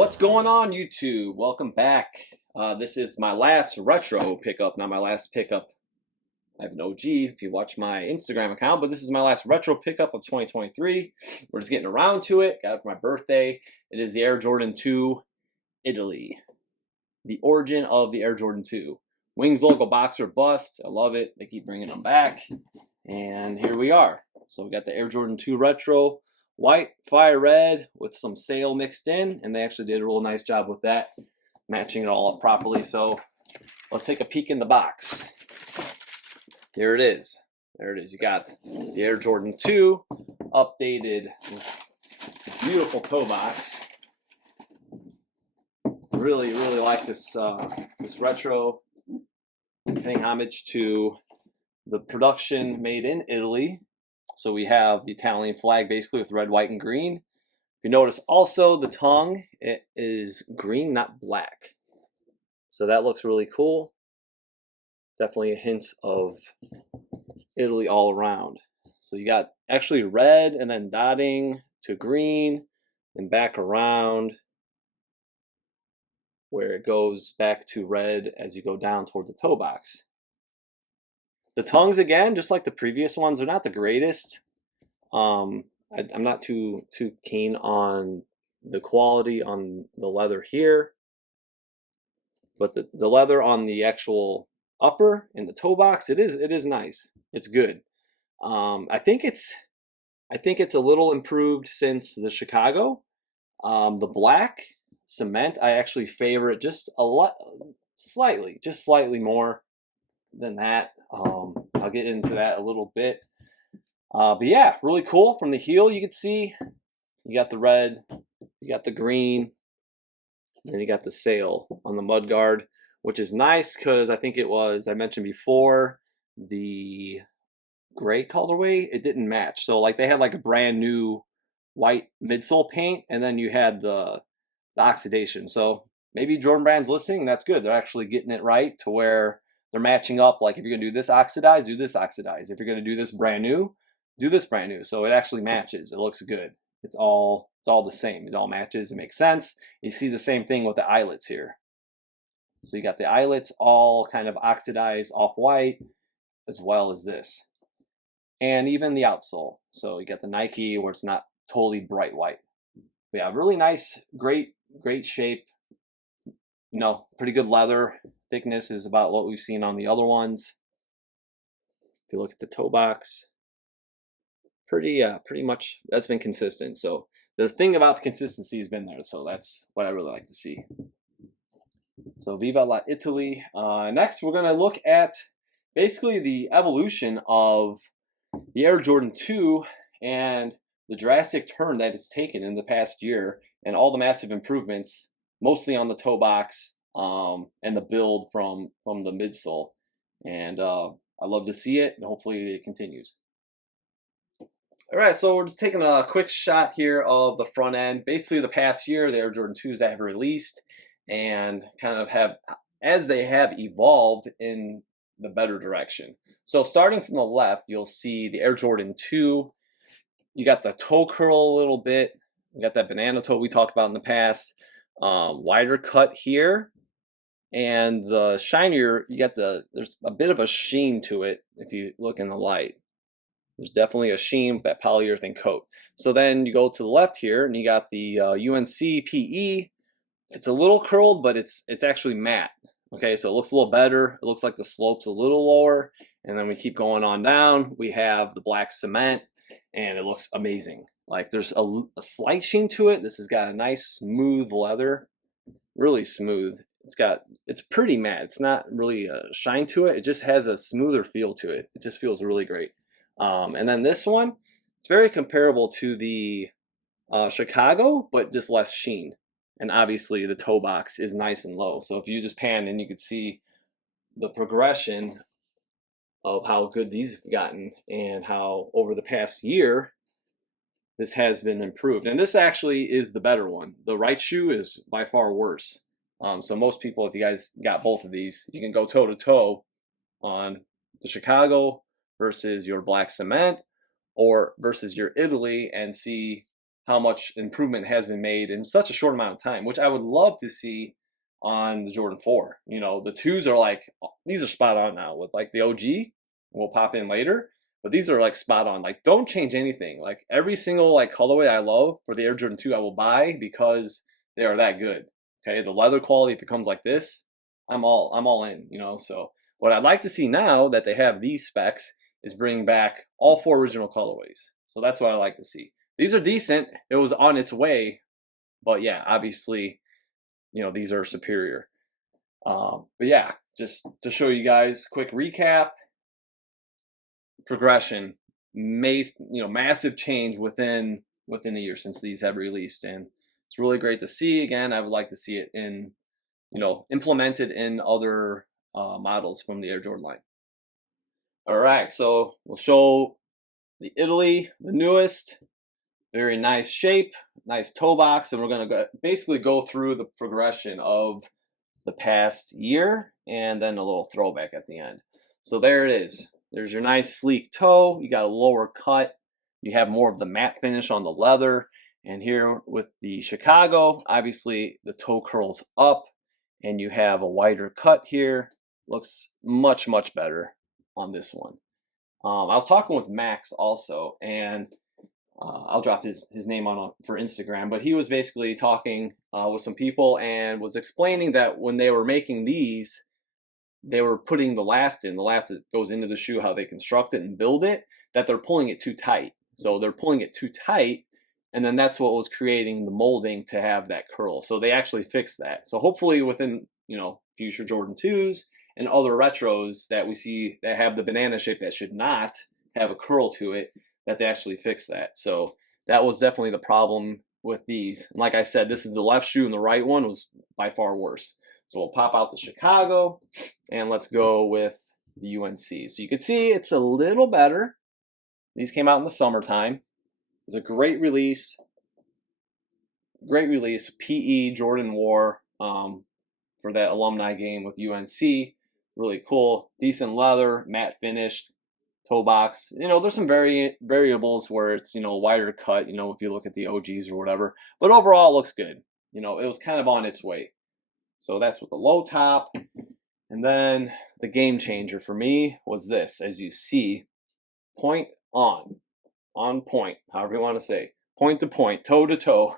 What's going on, YouTube? Welcome back. This is my last retro pickup, not my last pickup. I have an OG if you watch my Instagram account, but this is my last retro pickup of 2023. We're just getting around to it. Got it for my birthday. It is the Air Jordan 2 Italy. The origin of the Air Jordan 2. Wings logo boxer bust. I love it. They keep bringing them back. And here we are. So we got the Air Jordan 2 Retro. White, fire red with some sail mixed in, and they actually did a real nice job with that, matching it all up properly. So let's take a peek in the box. Here it is. There it is. You got the Air Jordan 2 updated, beautiful toe box. Really like this this retro, paying homage to the production made in Italy. So we have the Italian flag basically with red, white, and green. You notice also the tongue, it is green, not black. So that looks really cool. Definitely a hint of Italy all around. So you got actually red and then dotting to green and back around where it goes back to red as you go down toward the toe box. The tongues, again, just like the previous ones, are not the greatest. I'm not too keen on the quality on the leather here, but the leather on the actual upper in the toe box, it is nice. It's good. I think it's a little improved since the Chicago. The black cement, I actually favor it just a lot, slightly more than that. I'll get into that a little bit. But yeah, really cool. From the heel, you can see you got the red, you got the green, and then you got the sail on the mud guard, which is nice because I think it was, I mentioned before, the gray colorway, it didn't match. So like they had like a brand new white midsole paint, and then you had the oxidation. So maybe Jordan Brand's listening, and that's good. They're actually getting it right to where they're matching up. Like if you're gonna do this oxidize, do this oxidize. If you're gonna do this brand new, do this brand new. So it actually matches. It looks good. It's all the same. It all matches. It makes sense. You see the same thing with the eyelets here. So you got the eyelets all kind of oxidized off-white, as well as this, and even the outsole. So you got the Nike where it's not totally bright white. But yeah, really nice, great shape. Pretty good leather. Thickness is about what we've seen on the other ones. If you look at the toe box, pretty much that's been consistent. So the thing about the consistency has been there. So that's what I really like to see. So Viva la Italy. Next, we're gonna look at basically the evolution of the Air Jordan 2 and the drastic turn that it's taken in the past year, and all the massive improvements, mostly on the toe box and the build from the midsole. And I love to see it, and hopefully it continues. All right, so we're just taking a quick shot here of the front end. Basically, the past year, the Air Jordan 2s that have released and kind of have, as they have evolved in the better direction. So starting from the left, you'll see the Air Jordan 2. You got the toe curl a little bit. You got that banana toe we talked about in the past. Wider cut here. And the shinier, you got there's a bit of a sheen to it if you look in the light. There's definitely a sheen with that polyurethane coat. So then you go to the left here and you got the UNC PE. It's a little curled, but it's actually matte. Okay, so it looks a little better. It looks like the slope's a little lower. And then we keep going on down. We have the black cement, and it looks amazing. Like there's a slight sheen to it. This has got a nice smooth leather, really smooth. It's pretty matte. It's not really a shine to it. It just has a smoother feel to it. It just feels really great. And then this one, it's very comparable to the Chicago, but just less sheen. And obviously the toe box is nice and low. So if you just pan in, you could see the progression of how good these have gotten and how over the past year this has been improved. And this actually is the better one. The right shoe is by far worse. So most people, if you guys got both of these, you can go toe to toe on the Chicago versus your black cement or versus your Italy and see how much improvement has been made in such a short amount of time, which I would love to see on the Jordan 4. You know, the 2s are like, these are spot on now with like the OG. We'll pop in later, but these are like spot on. Like, don't change anything. Like, every single like colorway I love for the Air Jordan 2, I will buy because they are that good. Okay, the leather quality, if it comes like this, I'm all in, you know. So what I'd like to see now that they have these specs is bring back all 4 original colorways. So that's what I like to see. These are decent. It was on its way, but yeah, obviously, you know, these are superior. But yeah, just to show you guys, quick recap, progression, massive change within a year since these have released, and it's really great to see. Again, I would like to see it in, implemented in other models from the Air Jordan line. All right, so we'll show the Italy, the newest, very nice shape, nice toe box, and we're gonna basically go through the progression of the past year and then a little throwback at the end. So there it is. There's your nice sleek toe. You got a lower cut. You have more of the matte finish on the leather. And here with the Chicago, obviously the toe curls up and you have a wider cut here. Looks much, much better on this one. I was talking with Max also, and I'll drop his name on for Instagram, but he was basically talking with some people and was explaining that when they were making these, they were putting the last in. The last that goes into the shoe, how they construct it and build it, that they're pulling it too tight. So they're pulling it too tight, and then that's what was creating the molding to have that curl. So they actually fixed that. So hopefully within, future Jordan 2s and other retros that we see that have the banana shape that should not have a curl to it, that they actually fix that. So that was definitely the problem with these. And like I said, this is the left shoe and the right one was by far worse. So we'll pop out the Chicago and let's go with the UNC. So you can see it's a little better. These came out in the summertime. It was a great release. Great release. PE Jordan wore for that alumni game with UNC. Really cool. Decent leather, matte finished, toe box. There's some variables where it's, wider cut, if you look at the OGs or whatever. But overall, it looks good. It was kind of on its way. So that's with the low top. And then the game changer for me was this, as you see, point on point, however you want to say, point to point, toe to toe.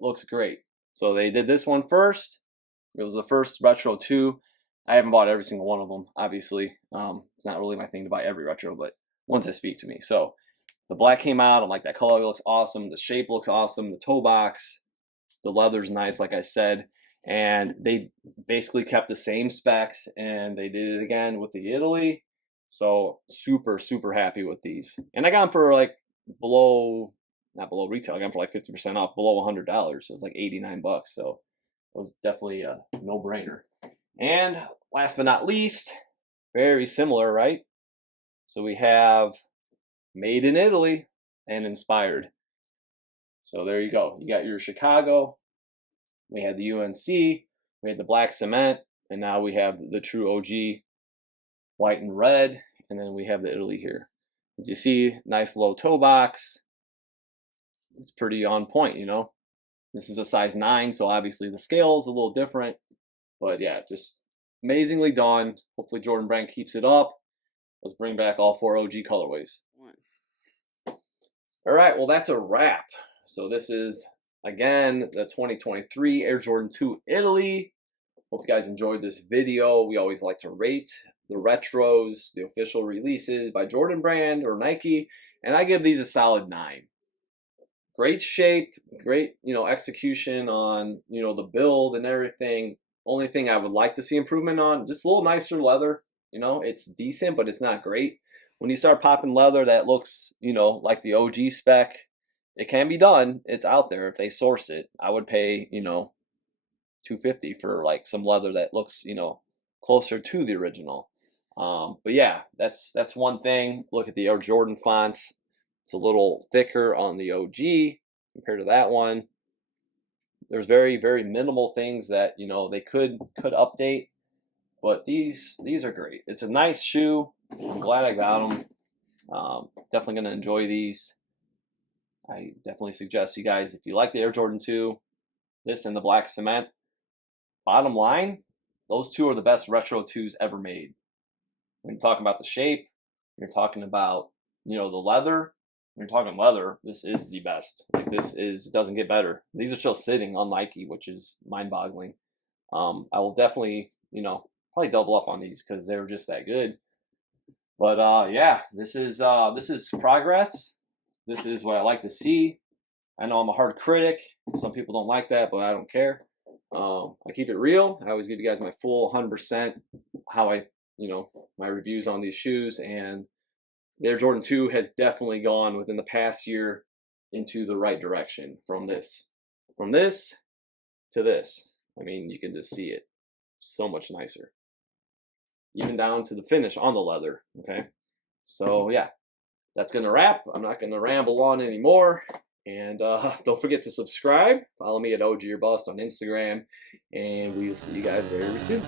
Looks great. So they did this one first. It was the first Retro 2. I haven't bought every single one of them, obviously. It's not really my thing to buy every retro, but ones that speak to me. So the black came out. I'm like, that color looks awesome. The shape looks awesome. The toe box, the leather's nice, like I said. And they basically kept the same specs, and they did it again with the Italy. So super, super happy with these. And I got them for like not below retail. I got them for like 50% off, below $100. So it was like 89 bucks. So it was definitely a no-brainer. And last but not least, very similar, right? So we have made in Italy and inspired. So there you go. You got your Chicago. We had the UNC. We had the black cement. And now we have the true OG, white and red. And then we have the Italy here. As you see, nice low toe box. It's pretty on point, This is a size 9, so obviously the scale is a little different. But yeah, just amazingly done. Hopefully Jordan Brand keeps it up. Let's bring back all 4 OG colorways. All right, well, that's a wrap. So this is, again, the 2023 Air Jordan 2 Italy. Hope you guys enjoyed this video. We always like to rate the retros, the official releases by Jordan Brand or Nike, and I give these a solid 9. Great shape, great, execution on, the build and everything. Only thing I would like to see improvement on, just a little nicer leather. It's decent, but it's not great. When you start popping leather that looks, like the OG spec, it can be done. It's out there if they source it. I would pay, $250 for like some leather that looks, closer to the original. But yeah, that's one thing. Look at the Air Jordan fonts. It's a little thicker on the OG compared to that one. There's very, very minimal things that, they could update, but these are great. It's a nice shoe. I'm glad I got them. Definitely going to enjoy these. I definitely suggest you guys, if you like the Air Jordan 2, this and the black cement, bottom line, those two are the best retro 2s ever made. When you're talking about the shape, you're talking about, the leather, when you're talking leather, this is the best. Like, it doesn't get better. These are still sitting on Nike, which is mind-boggling. I will definitely, probably double up on these because they're just that good. But yeah, this is progress. This is what I like to see. I know I'm a hard critic. Some people don't like that, but I don't care. I keep it real. I always give you guys my full 100% how I, my reviews on these shoes. And the Air Jordan 2 has definitely gone within the past year into the right direction from this to this. I mean, you can just see it. So much nicer. Even down to the finish on the leather. Okay. So yeah, that's going to wrap. I'm not going to ramble on anymore. And don't forget to subscribe. Follow me at OG or Bust on Instagram. And we'll see you guys very soon.